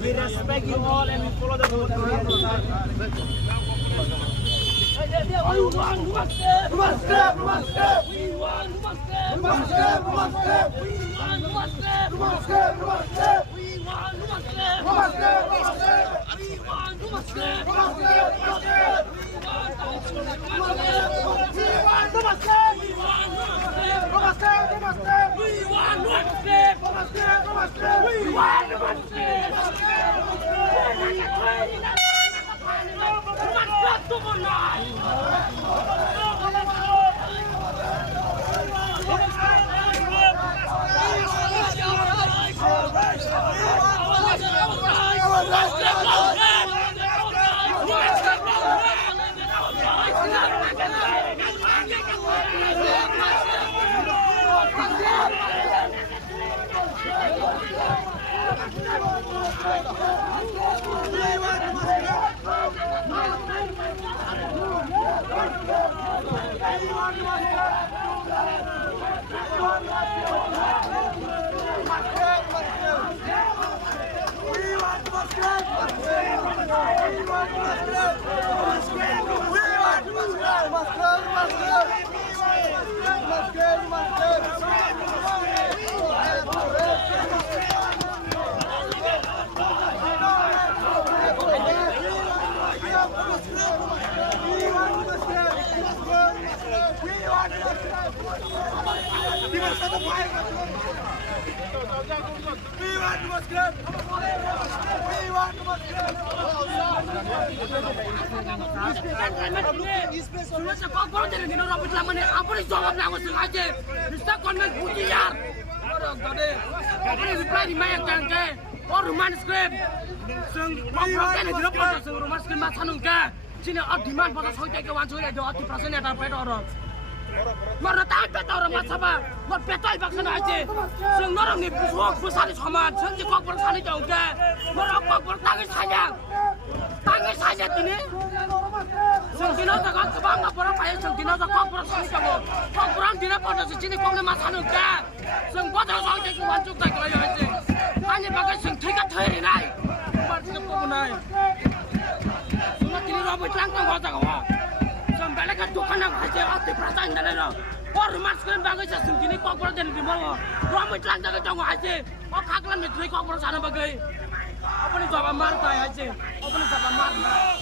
We respect you all and we follow the protocol. Marah tak ada orang macam mar petai baksan aja, seng orang ni buat besar sama, seng je kau bersani jauh ke, mar apa bertangis saja ini, seng dino tak kebang apa orang payah, seng dino tak kau bersani jauh, kau berang dino pada sini kau ni macam nu ke, seng buat orang saja kau wancuk tak kau aja, hanya bagai seng tiga hari nai, mar tiga kau nai, semua kini robot langkang kau tak kau. Balik ke dukaan aku aja, aktif perasaan dan ada. Orang masuk bagai sesungguhnya kau berada di mana? Ramai telan jaga jauh aja. Oh kaglan itu kau bersana bagai. Apa ni jawab marta aja? Apa ni jawab marta?